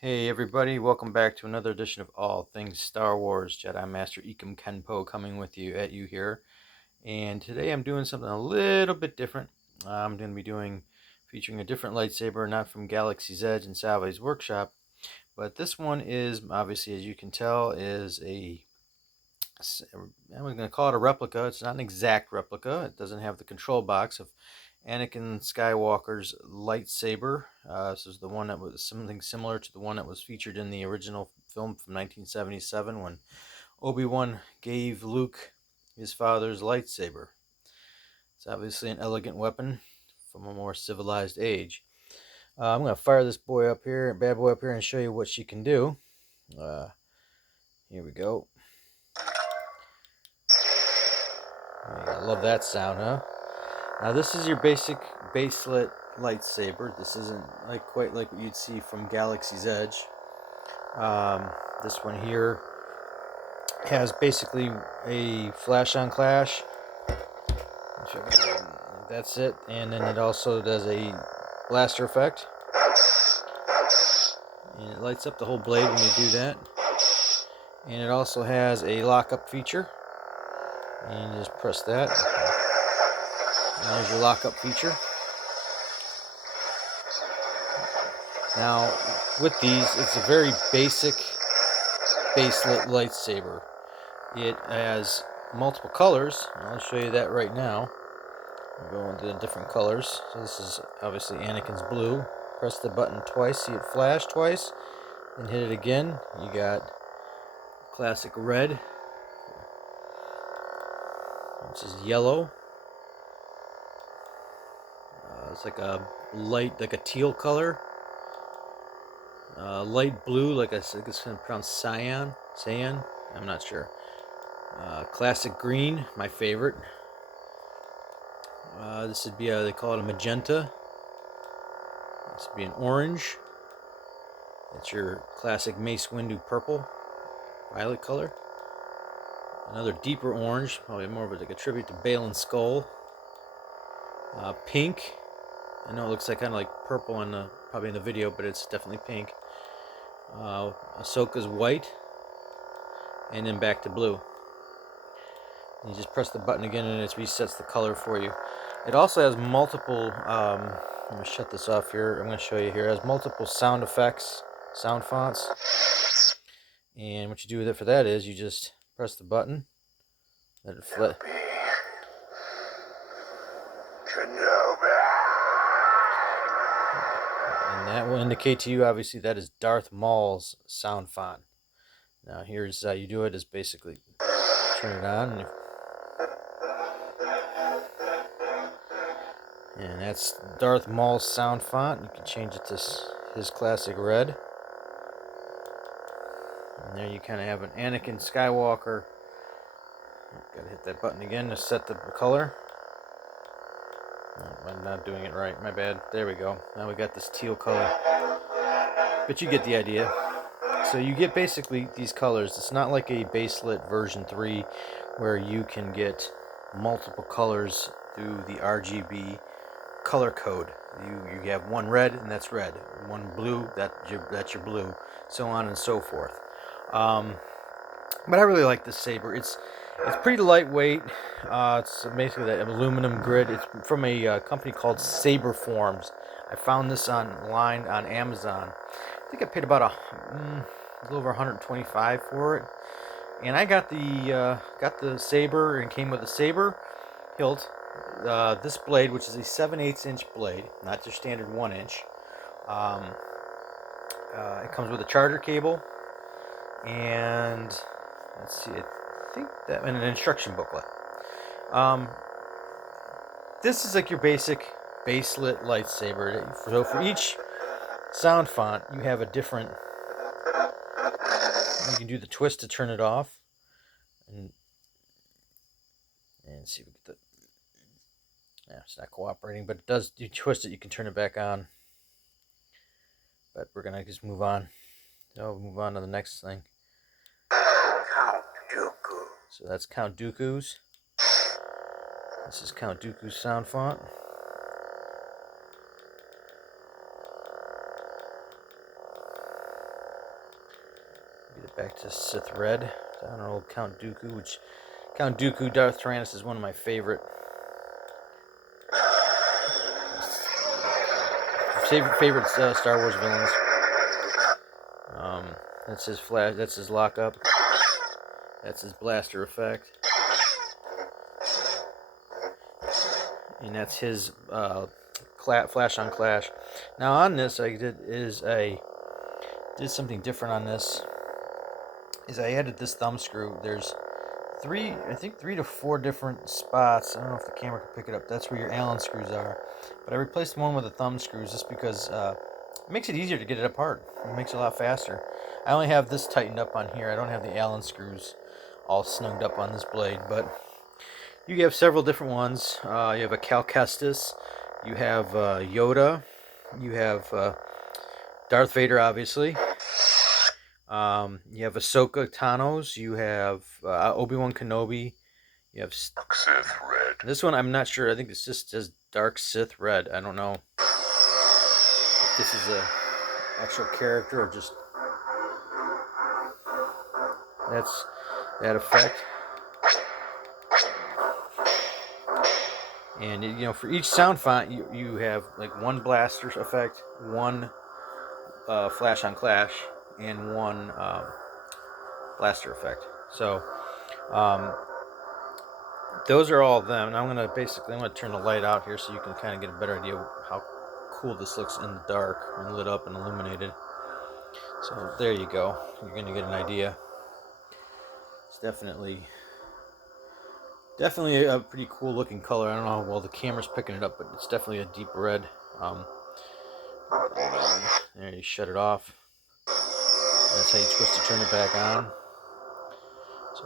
Hey everybody, welcome back to another edition of All Things Star Wars. Jedi Master Ikem Kenpo coming with you here. And today I'm doing something a little bit different. I'm going to be featuring a different lightsaber, not from Galaxy's Edge and Salve's Workshop, but this one is, obviously as you can tell, I'm going to call it a replica. It's not an exact replica. It doesn't have the control box of Anakin Skywalker's lightsaber. This is the one that was something similar to the one that was featured in the original film from 1977 when Obi-Wan gave Luke his father's lightsaber. It's obviously an elegant weapon from a more civilized age. I'm going to fire this bad boy up here, and show you what she can do. Here we go. I love that sound, huh? Now this is your basic baselit lightsaber. This isn't quite like what you'd see from Galaxy's Edge. This one here has basically a flash on clash. That's it, and then it also does a blaster effect, and it lights up the whole blade when you do that. And it also has a lockup feature, and you just press that, and there's your lockup feature. Now, with these, it's a very basic baselit lightsaber. It has multiple colors. I'll show you that right now. We'll go into the different colors. So this is obviously Anakin's blue. Press the button twice, see it flash twice, then hit it again. You got classic red, which is yellow. It's like a teal color. Light blue, like I said, it's going to pronounce cyan. I'm not sure. Classic green, my favorite. This would be they call it a magenta. This would be an orange. That's your classic Mace Windu purple, violet color. Another deeper orange, probably more of a tribute to Balin's skull. Pink. I know it looks like kind of like purple probably in the video, but it's definitely pink. Ahsoka's white, and then back to blue. You just press the button again and it resets the color for you. It also has multiple, I'm going to shut this off here, I'm going to show you here. It has multiple sound effects, sound fonts. And what you do with it for that is you just press the button, let it flip. And that will indicate to you, obviously, that is Darth Maul's sound font. Now here's how you do it, is basically turn it on, and that's Darth Maul's sound font. You can change it to his classic red. And there you kind of have an Anakin Skywalker. Gotta hit that button again to set the color. Oh, I'm not doing it right, my bad. There we go. Now we got this teal color. But you get the idea. So you get basically these colors. It's not like a Baselit version 3 where you can get multiple colors through the RGB color code. You have one red, and that's red. One blue, that's your blue. So on and so forth. But I really like this saber. It's pretty lightweight. It's basically that aluminum grid. It's from a company called SABERFORMS. I found this online on Amazon. I think I paid about a little over $125 for it. And I got the saber, and came with a saber hilt. This blade, which is a 7/8 inch blade, not your standard 1 inch. It comes with a charger cable, and let's see, I think that, and an instruction booklet. This is like your basic baselit lightsaber. So for each sound font, you have a different. You can do the twist to turn it off, and see if we get the. Yeah, it's not cooperating, but it does. You twist it, you can turn it back on. But we're gonna just move on. So we'll move on to the next thing. Count Dooku. So that's Count Dooku's. This is Count Dooku's sound font. Get it back to Sith Red. I don't know, Count Dooku, which Count Dooku Darth Tyrannus is one of my favorite Star Wars villains. That's his flash. That's his lockup. That's his blaster effect. And that's his flash on clash. Now on this, I did something different on this. Is I added this thumb screw. There's three to four different spots. I don't know if the camera can pick it up. That's where your Allen screws are. But I replaced one with the thumb screws just because it makes it easier to get it apart. It makes it a lot faster. I only have this tightened up on here. I don't have the Allen screws all snugged up on this blade, but you have several different ones. You have a Cal Kestis, you have Yoda, you have Darth Vader, obviously. You have Ahsoka Tano's, you have Obi-Wan Kenobi, you have Dark Sith Red. This one I'm not sure. I think it just says Dark Sith Red. I don't know if this is a actual character or just that's that effect. And you know, for each sound font, you have like one blaster effect, one flash on clash, and one blaster effect. So those are all of them. And I'm gonna turn the light out here so you can kind of get a better idea of how cool this looks in the dark and lit up and illuminated. So there you go. You're gonna get an idea. It's definitely a pretty cool looking color. I don't know how well the camera's picking it up, but it's definitely a deep red. There, you shut it off. That's how you twist to turn it back on. So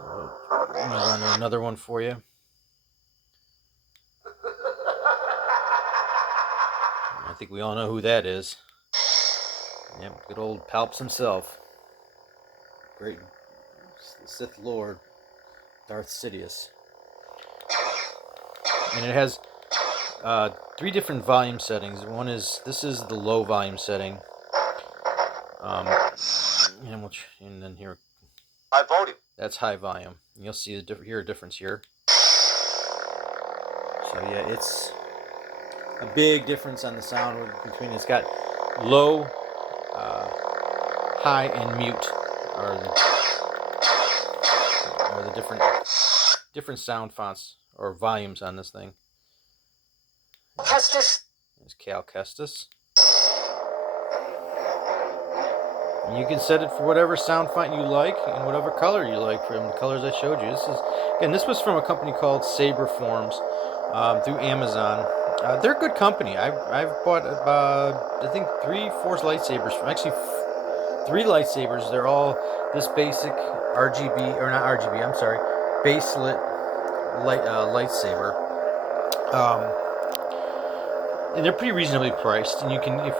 I'm gonna run another one for you. I think we all know who that is. Yep, good old Palps himself. Great Sith Lord, Darth Sidious. And it has 3 different volume settings. This is the low volume setting. And then here, high volume. That's high volume. And you'll see hear a difference here. So yeah, it's a big difference on the sound between. It's got low, high, and mute are the different sound fonts or volumes on this thing. Kestis. There's Cal Kestis. And you can set it for whatever sound font you like and whatever color you like from the colors I showed you. This was from a company called SABERFORMS through Amazon. They're a good company. I've bought I think 3-4 lightsabers. Actually, 3 lightsabers. They're all this basic RGB, or not RGB, I'm sorry, Baselit lightsaber. And they're pretty reasonably priced. And you can, if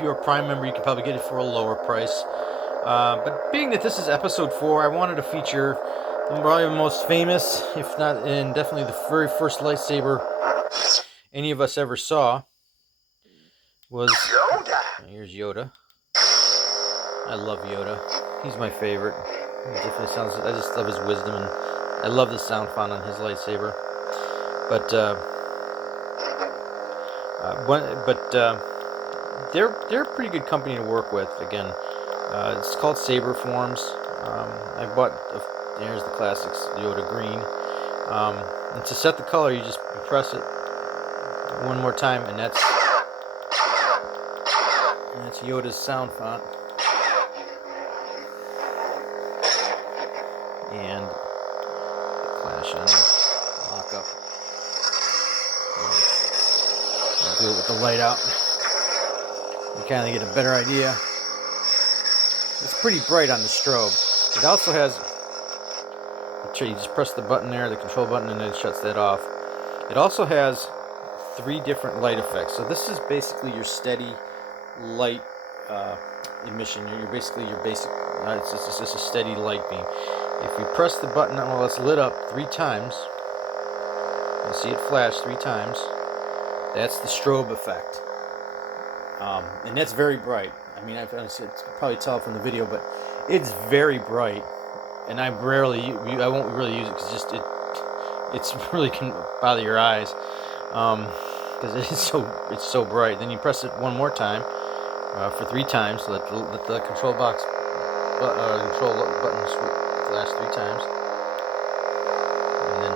you're a Prime member, you can probably get it for a lower price. But being that this is episode 4, I wanted to feature probably the most famous, if not, and definitely the very first lightsaber any of us ever saw was Yoda. Here's Yoda. I love Yoda. He's my favorite. He definitely sounds. I just love his wisdom, and I love the sound font on his lightsaber. But they're a pretty good company to work with. Again, it's called SABERFORMS. I bought. Here's the classics Yoda green. And to set the color, you press it one more time, and that's Yoda's sound font. And clash on lock up. I'll do it with the light out. You kind of get a better idea. It's pretty bright on the strobe. It also has, you just press the button there, the control button, and it shuts that off. It also has 3 different light effects. So this is basically your steady light emission. It's just a steady light beam. If you press the button while it's lit up 3 times, you'll see it flash 3 times. That's the strobe effect. And that's very bright. I mean, it's probably tell from the video, but it's very bright, and I won't really use it because it's really can bother your eyes, because it's so bright. Then you press it one more time, for 3 times. So let the control box, control button flash 3 times, and then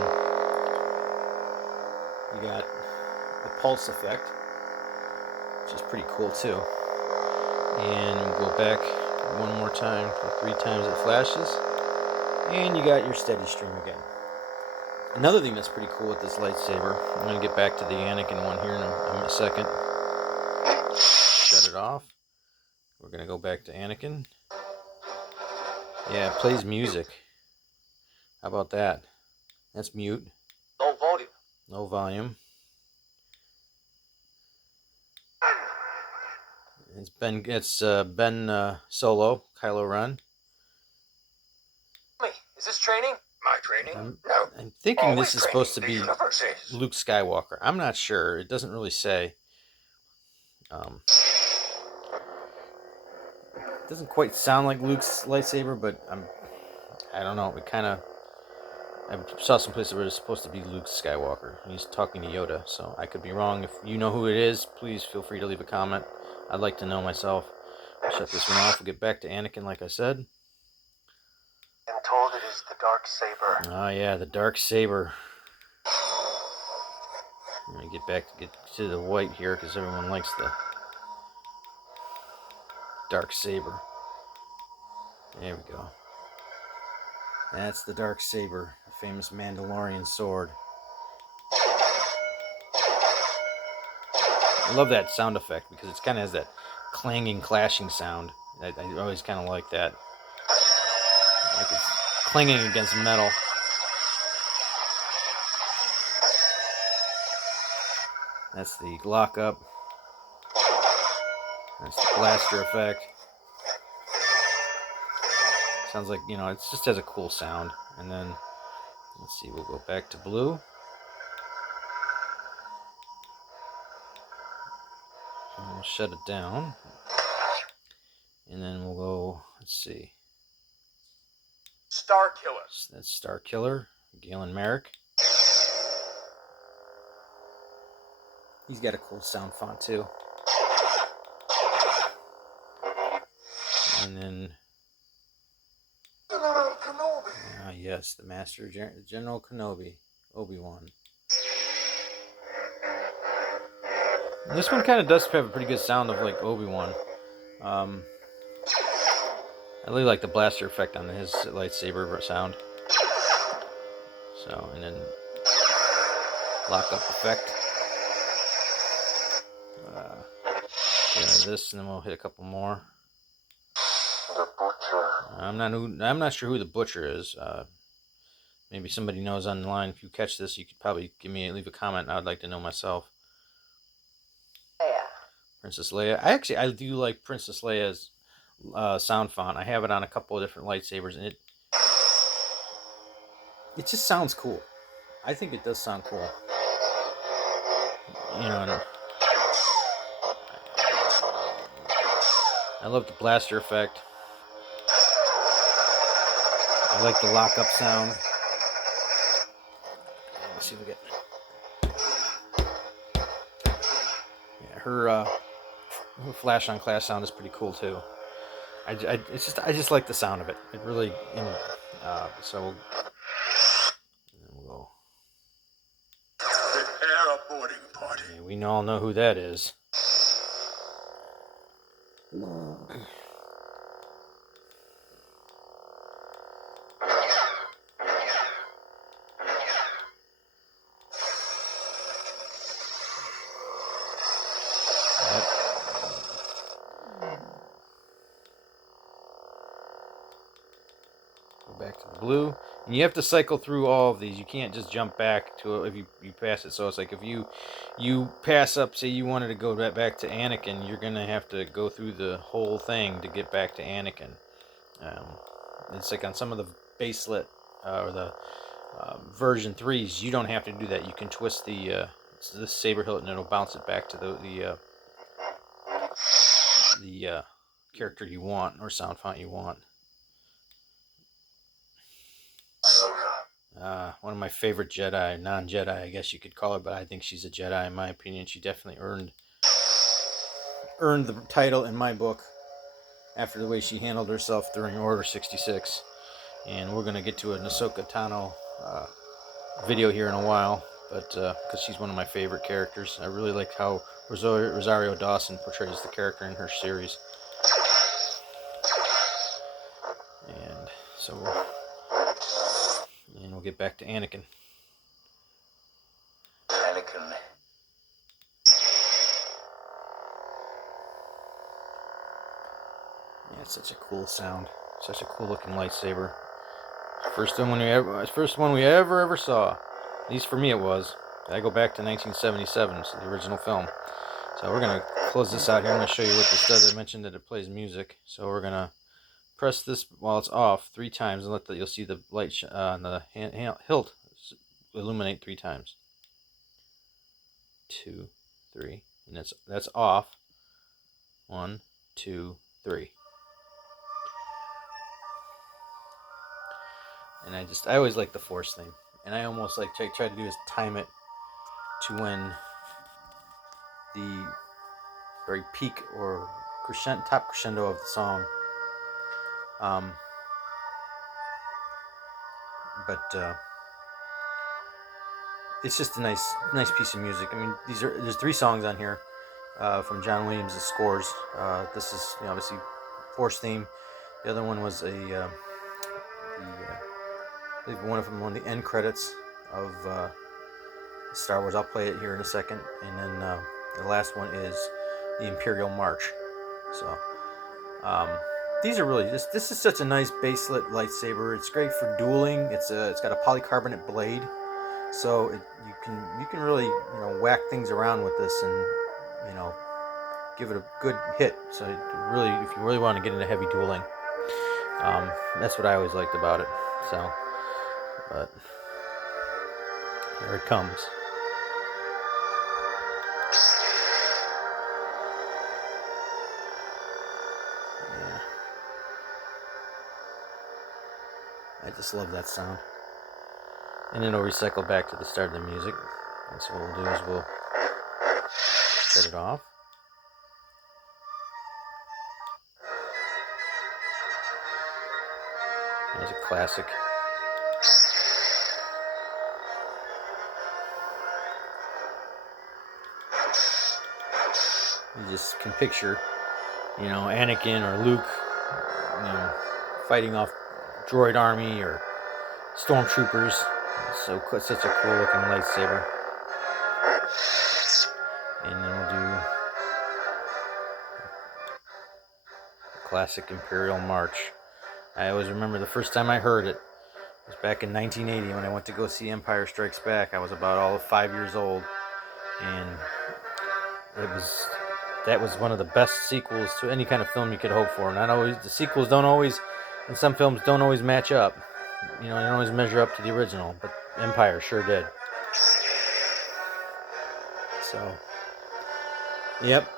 you got the pulse effect, which is pretty cool too. And we'll go back one more time for 3 times it flashes, and you got your steady stream again. Another thing that's pretty cool with this lightsaber, I'm going to get back to the Anakin one here in a second. Shut it off. We're going to go back to Anakin. Yeah, it plays music. How about that? That's mute. Low volume. Low volume. It's Ben Solo, Kylo Ren. Is this training? My training? No. I'm thinking this is supposed to be Universes. Luke Skywalker. I'm not sure. It doesn't really say. It doesn't quite sound like Luke's lightsaber, but I don't know. It kind of. I saw some places where it's supposed to be Luke Skywalker. He's talking to Yoda, so I could be wrong. If you know who it is, please feel free to leave a comment. I'd like to know myself. I'll shut this one off. We'll get back to Anakin, like I said. I'm told it is the dark saber. Oh yeah, the dark saber. I'm gonna get to the white here because everyone likes the dark saber. There we go. That's the dark saber, the famous Mandalorian sword. I love that sound effect because it kind of has that clanging, clashing sound. I always kind of like that. Like it's clanging against metal. That's the lockup. That's the blaster effect. Sounds like, you know, it just has a cool sound. And then, let's see, we'll go back to blue. And we'll shut it down. And then we'll go, let's see. Star Killer. That's Star Killer, Galen Merrick. He's got a cool sound font too. And then, yes, the Master General Kenobi, Obi-Wan. This one kind of does have a pretty good sound of like Obi-Wan. I really like the blaster effect on his lightsaber sound. So, and then lock-up effect. This, and then we'll hit a couple more. The Butcher. I'm not sure who the Butcher is. Maybe somebody knows on the line. If you catch this, you could probably leave a comment. I'd like to know myself. Yeah. Princess Leia. I do like Princess Leia's sound font. I have it on a couple of different lightsabers, and it just sounds cool. I think it does sound cool. You know, I love the blaster effect. I like the lockup sound. Let's see if we get. Yeah, her flash on class sound is pretty cool too. I just like the sound of it. It really, so we'll go. Prepare a boarding party. Yeah, we all know who that is. Go back to the blue. And you have to cycle through all of these. You can't just jump back to it if you pass it. So it's like if you pass up, say you wanted to go back to Anakin, you're going to have to go through the whole thing to get back to Anakin. It's like on some of the Baselit or the version 3s, you don't have to do that. You can twist the saber hilt and it'll bounce it back to the character you want or sound font you want. One of my favorite Jedi, non-Jedi, I guess you could call her, but I think she's a Jedi in my opinion. She definitely earned the title in my book after the way she handled herself during Order 66. And we're going to get to an Ahsoka Tano video here in a while, but because she's one of my favorite characters. I really like how Rosario Dawson portrays the character in her series. And so we'll get back to Anakin. Anakin. Yeah, it's such a cool sound. Such a cool looking lightsaber. First one we ever saw. At least for me it was. I go back to 1977, so the original film. So we're going to close this out here. I'm going to show you what this does. I mentioned that it plays music. So we're going to press this while it's off 3 times, and you'll see the light on the hilt illuminate 3 times. 2, 3, and that's off. 1, 2, 3. And I always like the Force theme, and I almost like try to do is time it to when the very peak or top crescendo of the song. But it's just a nice piece of music. I mean, there's 3 songs on here from John Williams' scores. This is obviously Force theme. The other one was I believe one of the end credits of Star Wars. I'll play it here in a second, and then the last one is the Imperial March. So these are really this is such a nice baselit lightsaber. It's great for dueling. It's got a polycarbonate blade, so you can really whack things around with this and give it a good hit. So really, if you really want to get into heavy dueling, that's what I always liked about it. So. But here it comes. Yeah. I just love that sound. And then it'll recycle back to the start of the music. And so what we'll do is we'll shut it off. There's a classic. You just can picture, Anakin or Luke, fighting off droid army or stormtroopers. It's such a cool looking lightsaber. And then we'll do the classic Imperial March. I always remember the first time I heard it was back in 1980 when I went to go see Empire Strikes Back. I was about all of 5 years old, and that was one of the best sequels to any kind of film you could hope for. Not always, the sequels don't always, in some films, don't always match up. They don't always measure up to the original, but Empire sure did. So, yep.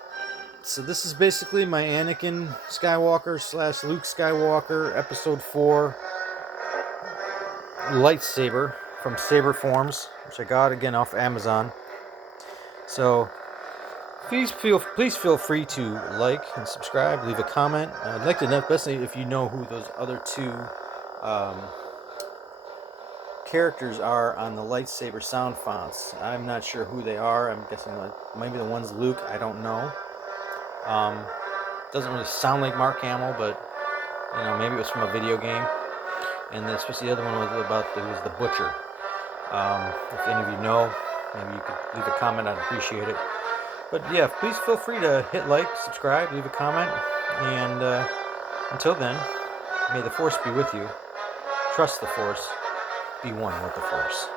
So this is basically my Anakin Skywalker / Luke Skywalker Episode 4 lightsaber from SABERFORMS, which I got again off Amazon. So please feel free to like and subscribe, leave a comment. I'd like to know, especially if you know who those other 2 characters are on the lightsaber sound fonts. I'm not sure who they are. I'm guessing maybe the one's Luke. I don't know. Doesn't really sound like Mark Hamill, but maybe it was from a video game. And especially the other one was who was the Butcher. If any of you know, maybe you could leave a comment. I'd appreciate it. But yeah, please feel free to hit like, subscribe, leave a comment, and until then, may the Force be with you. Trust the Force. Be one with the Force.